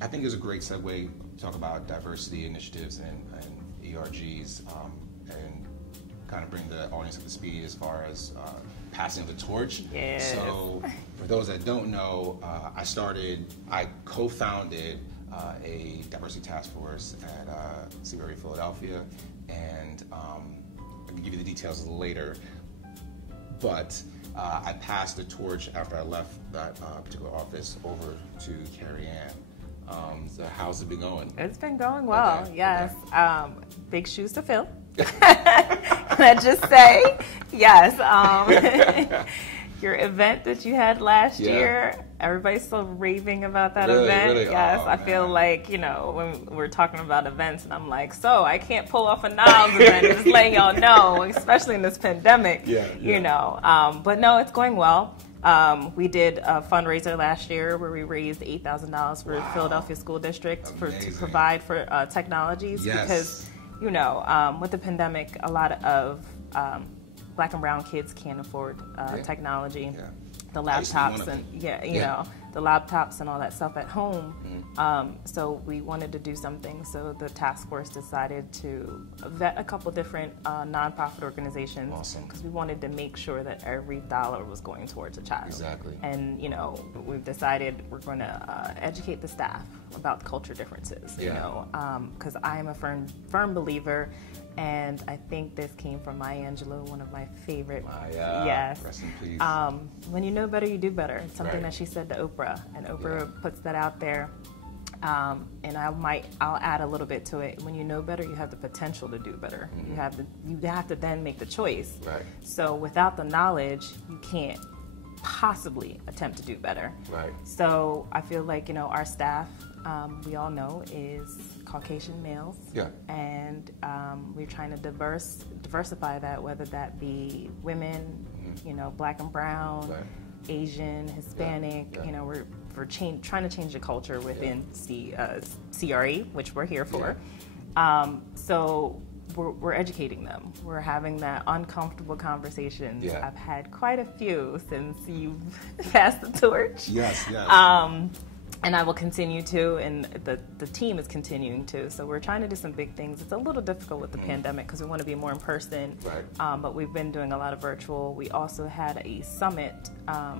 I think is a great segue to talk about diversity initiatives and ERGs, and kind of bring the audience up to speed as far as passing the torch. Yes. So for those that don't know, I co-founded a diversity task force at CBRE Philadelphia, and I can give you the details later. But I passed the torch after I left that particular office over to Kerri-Ann. So how's it been going? It's been going well, Okay, yes. okay. Big shoes to fill. Can I just say, yes. Your event that you had last year, everybody's still raving about that event. Really? Yes, Oh, I feel like, you know, when we're talking about events and I'm like, so I can't pull off a Niles event, just letting y'all know, especially in this pandemic, you know. But no, it's going well. We did a fundraiser last year where we raised $8,000 for Philadelphia School District to provide for technologies because, you know, with the pandemic, a lot of Black and brown kids can't afford technology, the laptops and you know, the laptops and all that stuff at home. So we wanted to do something. So the task force decided to vet a couple different nonprofit organizations because we wanted to make sure that every dollar was going towards a child. Exactly. And you know, we've decided we're going to educate the staff about culture differences. You know, because I am a firm believer. And I think this came from Maya Angelou, one of my favorite. Yes. Rest in peace. When you know better, you do better. It's something that she said to Oprah, and Oprah puts that out there. And I'll add a little bit to it. When you know better, you have the potential to do better. You have to then make the choice. Right. So without the knowledge, you can't possibly attempt to do better. Right. So I feel like, you know, our staff, we all know, is Caucasian males. Yeah. And we're trying to diversify that, whether that be women, you know, Black and brown, Asian, Hispanic. You know, we're trying to change the culture within CRE, which we're here for. So we're educating them. We're having that uncomfortable conversations. I've had quite a few since you've passed the torch. Yes. And I will continue to, and the team is continuing to. So we're trying to do some big things. It's a little difficult with the pandemic because we want to be more in person. Right. But we've been doing a lot of virtual. We also had a summit at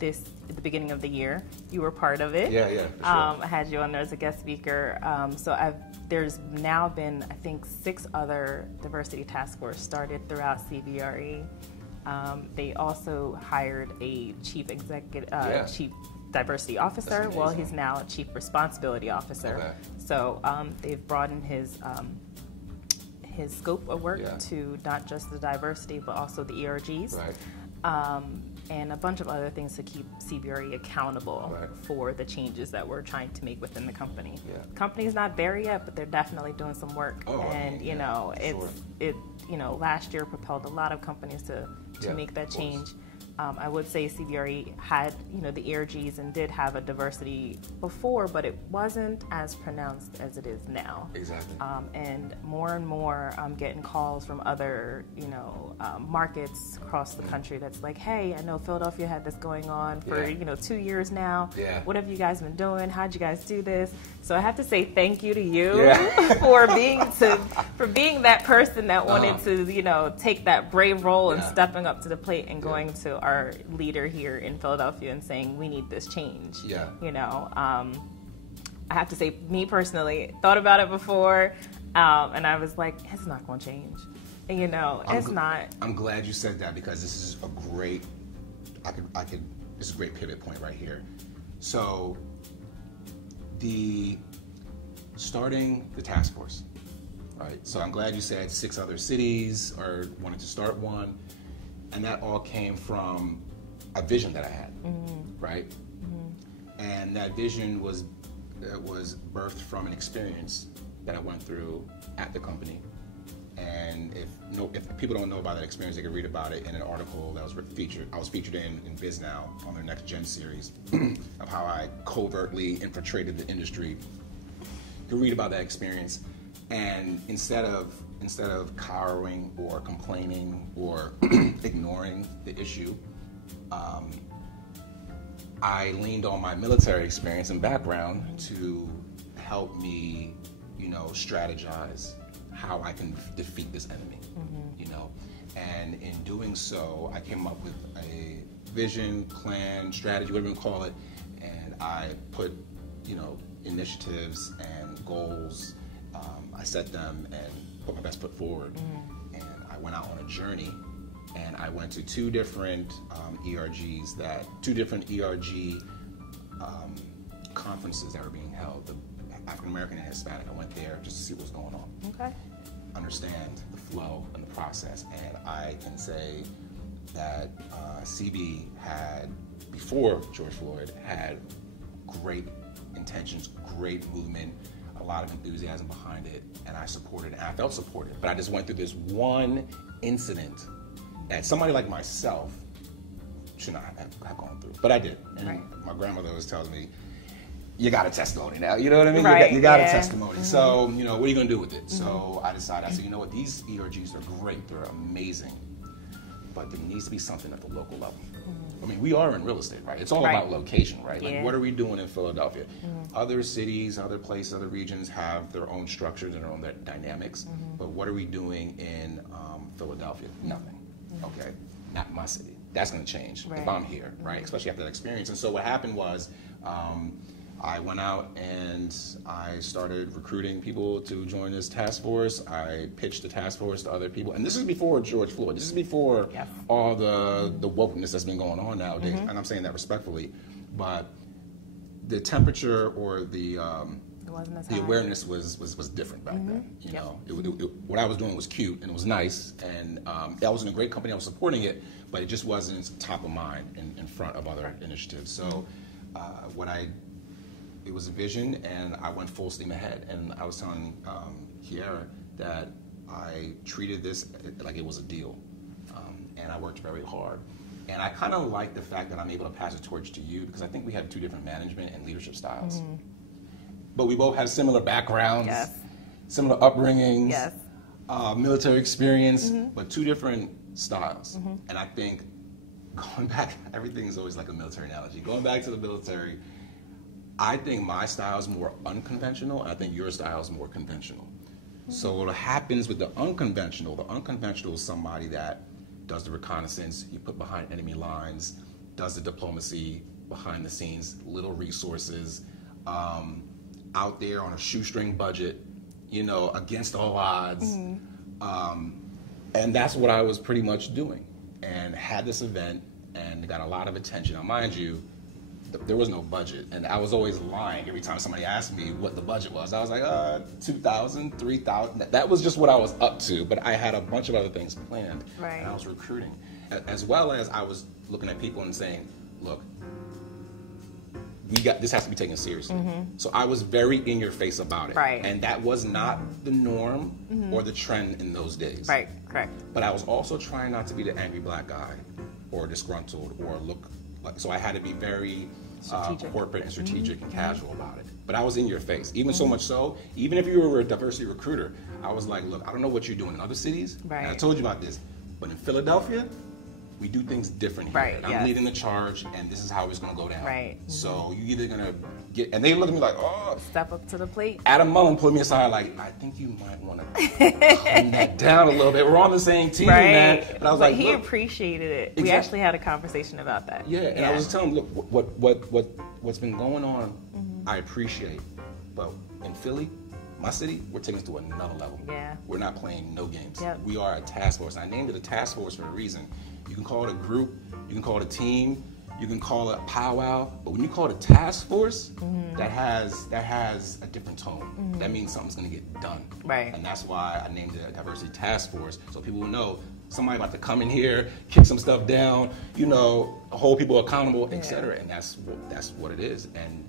the beginning of the year. You were part of it. Yeah, for sure. I had you on there as a guest speaker. So there's now been, I think, 6 other diversity task force started throughout CBRE. They also hired a chief diversity officer. Well, he's now a chief responsibility officer. So they've broadened his scope of work to not just the diversity, but also the ERGs. And a bunch of other things to keep CBRE accountable for the changes that we're trying to make within the company. The company's not there yet, but they're definitely doing some work. You know, you know, last year propelled a lot of companies to make that change. I would say CBRE had, you know, the ERGs and did have a diversity before, but it wasn't as pronounced as it is now. Exactly. And more, I'm getting calls from other, you know, markets across the country that's like, hey, I know Philadelphia had this going on for, you know, 2 years now. What have you guys been doing? How'd you guys do this? So I have to say thank you to you for being that person that wanted to, you know, take that brave role and stepping up to the plate and going to our leader here in Philadelphia and saying we need this change. You know, I have to say, me personally, thought about it before, and I was like, it's not going to change. And, you know, it's not. I'm glad you said that because this is a great. This is a great pivot point right here. So, starting the task force, right? So I'm glad you said 6 other cities or wanted to start one. And that all came from a vision that I had, right? And that vision was birthed from an experience that I went through at the company. And if people don't know about that experience, they can read about it in an article that was featured. I was featured in Biz Now on their Next Gen series of how I covertly infiltrated the industry. You can read about that experience, and instead of cowering or complaining or ignoring the issue, I leaned on my military experience and background to help me, you know, strategize how I can defeat this enemy, you know. And in doing so, I came up with a vision, plan, strategy, whatever you call it, and I put, you know, initiatives and goals. I set them and put my best foot forward. And I went out on a journey, and I went to two different ERGs, two different ERG conferences that were being held, the African American and Hispanic. I went there just to see what was going on. Okay. Understand the flow and the process. And I can say that CB had, before George Floyd, had great intentions, great movement, a lot of enthusiasm behind it, and I supported it, and I felt supported. But I just went through this one incident that somebody like myself should not have gone through, but I did. And my grandmother always tells me, you got a testimony now, you know what I mean? Right. You got a testimony. So, you know, what are you gonna do with it? So I decided, I said, you know what, these ERGs are great, they're amazing, but there needs to be something at the local level. I mean, we are in real estate, right? It's all about location, right? Like, what are we doing in Philadelphia? Other cities, other places, other regions have their own structures and their own dynamics, but what are we doing in Philadelphia? Nothing, okay? Not my city. That's gonna change if I'm here, right? Especially after that experience. And so what happened was, I went out and I started recruiting people to join this task force. I pitched the task force to other people. And this is before George Floyd. This is before all the wokeness that's been going on nowadays. And I'm saying that respectfully. But the temperature or the awareness was different back then. You know, what I was doing was cute and it was nice. And I was in a great company. I was supporting it. But it just wasn't top of mind in front of other initiatives. So it was a vision, and I went full steam ahead. And I was telling Kiara that I treated this like it was a deal, and I worked very hard. And I kind of like the fact that I'm able to pass the torch to you, because I think we have two different management and leadership styles. But we both have similar backgrounds, similar upbringings, military experience, but two different styles. And I think going back, everything is always like a military analogy. Going back to the military, I think my style is more unconventional, and I think your style is more conventional. So what happens with the unconventional is somebody that does the reconnaissance, you put behind enemy lines, does the diplomacy behind the scenes, little resources, out there on a shoestring budget, you know, against all odds. And that's what I was pretty much doing, and had this event and got a lot of attention. Now, mind you, there was no budget, and I was always lying every time somebody asked me what the budget was. I was like, 2,000, 3,000. That was just what I was up to, but I had a bunch of other things planned, and I was recruiting. As well as I was looking at people and saying, look, this has to be taken seriously. So I was very in your face about it. And that was not the norm or the trend in those days. But I was also trying not to be the angry black guy or disgruntled or look like, so I had to be very corporate and strategic and casual about it. But I was in your face, even so much so, even if you were a diversity recruiter, I was like, look, I don't know what you're doing in other cities, and I told you about this, but in Philadelphia, we do things different here. And I'm leading the charge, and this is how it's going to go down. So you either going to get, and they look at me like, oh. Step up to the plate. Adam Mullen pulled me aside like, I think you might want to calm that down a little bit. We're on the same team, man. But I was like, he appreciated it. We actually had a conversation about that. And I was telling him, look, what's been going on, I appreciate. But in Philly, my city, we're taking it to another level. We're not playing no games. We are a task force. I named it a task force for a reason. You can call it a group, you can call it a team, you can call it a powwow, but when you call it a task force, that has a different tone. That means something's gonna get done. And that's why I named it a diversity task force, so people will know somebody about to come in here, kick some stuff down, you know, hold people accountable, etc. And that's what it is. And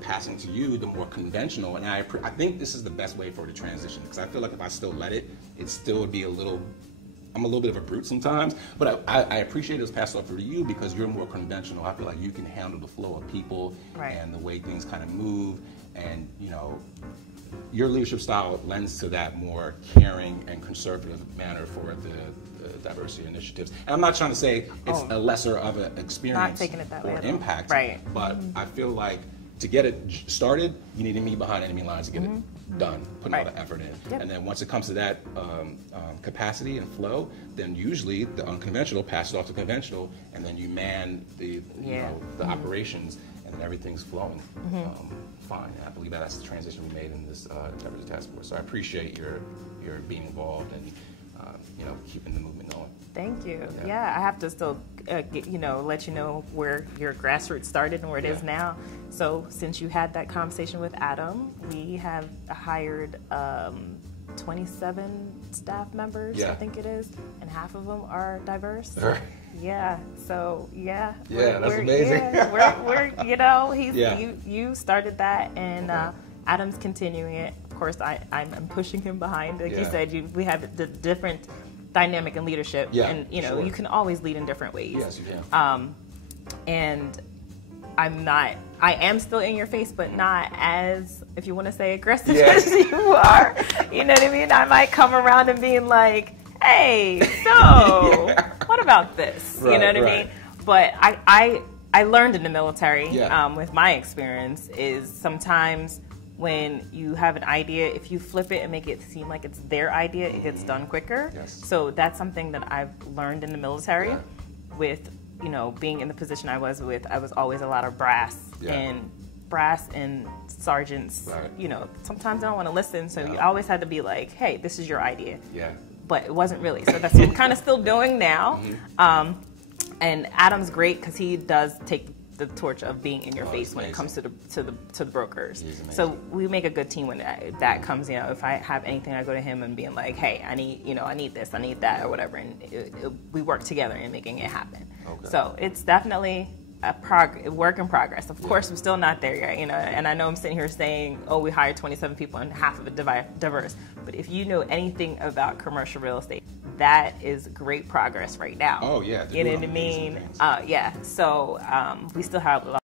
passing to you the more conventional, and I think this is the best way for it to transition, because I feel like if I still let it still would be I'm a little bit of a brute sometimes, but I appreciate it was passed off to you because you're more conventional. I feel like you can handle the flow of people and the way things kind of move, and you know, your leadership style lends to that more caring and conservative manner for the diversity initiatives. And I'm not trying to say it's a lesser of an experience or impact, right? But I feel like to get it started, you need to meet behind enemy lines to get it done, putting all the effort in. Yep. And then once it comes to that capacity and flow, then usually the unconventional passes off to conventional, and then you man the the operations, and then everything's flowing fine. And I believe that's the transition we made in this diversity task force. So I appreciate your being involved and keeping the movement going. Thank you. Yeah, I have to still let you know where your grassroots started and where it is now. So since you had that conversation with Adam, we have hired 27 staff members, I think it is, and half of them are diverse. Yeah. So that's amazing. We're you started that, and Adam's continuing it. Of course, I'm pushing him behind. Like you said, we have the different dynamic in leadership, and you can always lead in different ways. Yes, you can. And I am still in your face, but not as, if you want to say, aggressive as you are. You know what I mean? I might come around and being like, hey, so what about this? You know what I mean? But I learned in the military, with my experience, is sometimes when you have an idea, if you flip it and make it seem like it's their idea, it gets done quicker. So that's something that I've learned in the military with, being in the position I was with. I was always a lot of brass and sergeants, sometimes I don't want to listen. So you always had to be like, hey, this is your idea. But it wasn't really. So that's what I'm kind of still doing now. And Adam's great because he does take the torch of being in your face when it comes to the brokers. So we make a good team when that comes. If I have anything, I go to him and being like, hey, I need this, I need that, or whatever, and we work together in making it happen. So it's definitely a work in progress. Of course, I'm still not there yet, and I know I'm sitting here saying, oh, we hired 27 people and half of it diverse. But if you know anything about commercial real estate, that is great progress right now. Oh, yeah. You know what I mean? So we still have a lot